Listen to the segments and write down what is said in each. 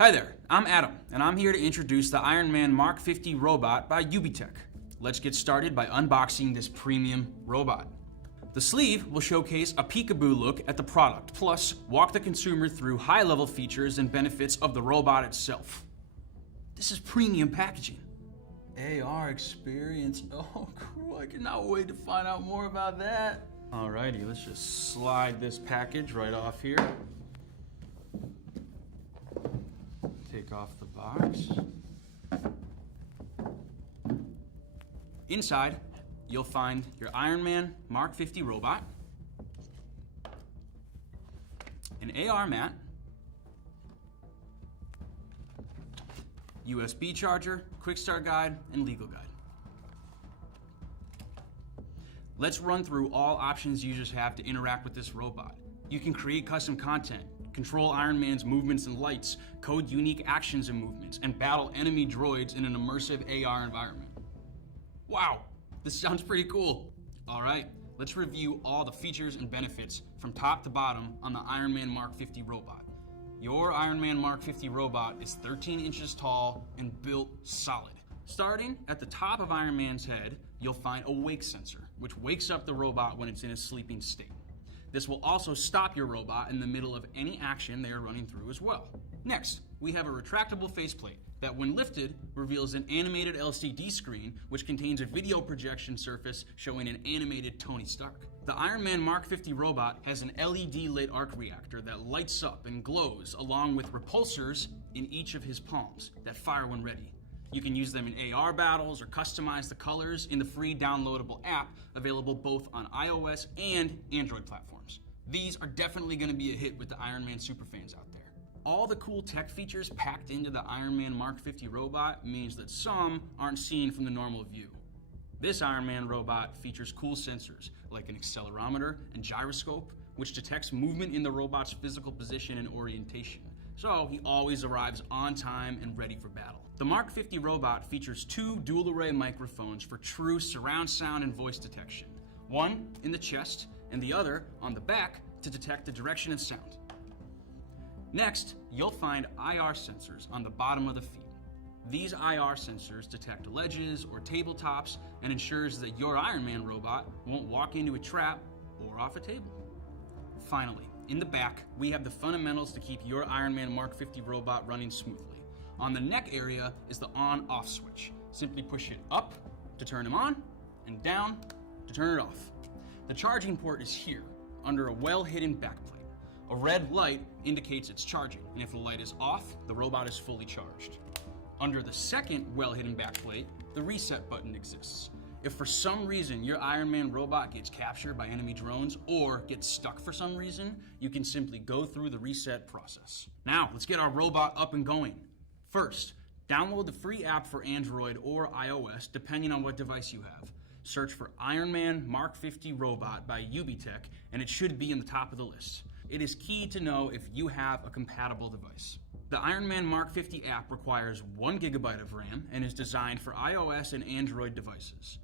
Hi there, I'm Adam, and I'm here to introduce the Iron Man MK50 Robot by UBTECH. Let's get started by unboxing this premium robot. The sleeve will showcase a peekaboo look at the product, plus walk the consumer through high-level features and benefits of the robot itself. This is premium packaging. AR experience, oh cool, I cannot wait to find out more about that. Alrighty, let's just slide this package right off here. Take off the box. Inside, you'll find your Iron Man MK50 Robot, an AR mat, USB charger, quick start guide, and legal guide. Let's run through all options users have to interact with this robot. You can create custom content, control Iron Man's movements and lights, code unique actions and movements, and battle enemy droids in an immersive AR environment. Wow, this sounds pretty cool. All right, let's review all the features and benefits from top to bottom on the Iron Man MK50 Robot. Your Iron Man MK50 Robot is 13 inches tall and built solid. Starting at the top of Iron Man's head, you'll find a wake sensor, which wakes up the robot when it's in a sleeping state. This will also stop your robot in the middle of any action they are running through as well. Next, we have a retractable faceplate that, when lifted, reveals an animated LCD screen which contains a video projection surface showing an animated Tony Stark. The Iron Man MK50 Robot has an LED-lit arc reactor that lights up and glows, along with repulsors in each of his palms that fire when ready. You can use them in AR battles or customize the colors in the free downloadable app available both on iOS and Android platforms. These are definitely going to be a hit with the Iron Man superfans out there. All the cool tech features packed into the Iron Man MK50 Robot means that some aren't seen from the normal view. This Iron Man robot features cool sensors like an accelerometer and gyroscope, which detects movement in the robot's physical position and orientation, so he always arrives on time and ready for battle. The MK50 Robot features two dual-array microphones for true surround sound and voice detection, one in the chest and the other on the back to detect the direction of sound. Next, you'll find IR sensors on the bottom of the feet. These IR sensors detect ledges or tabletops and ensures that your Iron Man robot won't walk into a trap or off a table. Finally, in the back, we have the fundamentals to keep your Iron Man MK50 Robot running smoothly. On the neck area is the on-off switch. Simply push it up to turn him on and down to turn it off. The charging port is here, under a well-hidden backplate. A red light indicates it's charging, and if the light is off, the robot is fully charged. Under the second well-hidden backplate, the reset button exists. If for some reason your Iron Man robot gets captured by enemy drones or gets stuck for some reason, you can simply go through the reset process. Now, let's get our robot up and going. First, download the free app for Android or iOS, depending on what device you have. Search for Iron Man MK50 Robot by UBTECH, and it should be in the top of the list. It is key to know if you have a compatible device. The Iron Man MK50 app requires 1 GB of RAM and is designed for iOS and Android devices.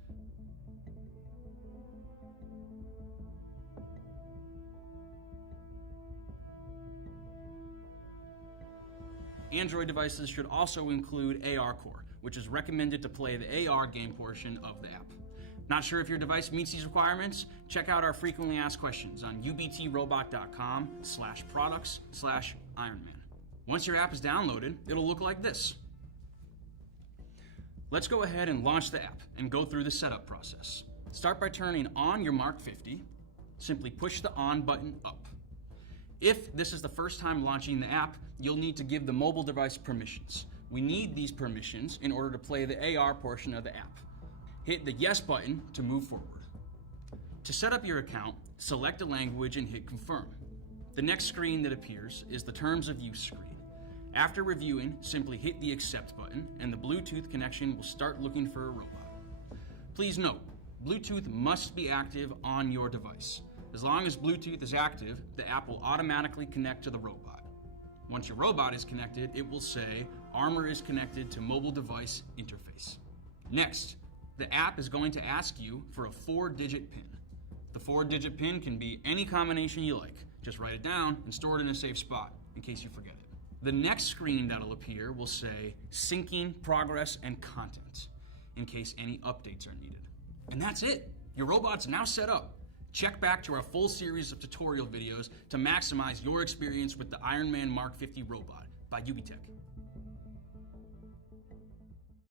Android devices should also include AR Core, which is recommended to play the AR game portion of the app. Not sure if your device meets these requirements? Check out our frequently asked questions on ubtrobot.com/products/Ironman. Once your app is downloaded, it'll look like this. Let's go ahead and launch the app and go through the setup process. Start by turning on your MK50. Simply push the on button up. If this is the first time launching the app, you'll need to give the mobile device permissions. We need these permissions in order to play the AR portion of the app. Hit the yes button to move forward. To set up your account, select a language and hit confirm. The next screen that appears is the terms of use screen. After reviewing, simply hit the accept button and the Bluetooth connection will start looking for a robot. Please note, Bluetooth must be active on your device. As long as Bluetooth is active, the app will automatically connect to the robot. Once your robot is connected, it will say, Armor is connected to mobile device interface. Next, the app is going to ask you for a 4-digit PIN. The 4-digit PIN can be any combination you like. Just write it down and store it in a safe spot in case you forget it. The next screen that'll appear will say syncing, progress, and content in case any updates are needed. And that's it. Your robot's now set up. Check back to our full series of tutorial videos to maximize your experience with the Iron Man MK50 Robot by UBTECH.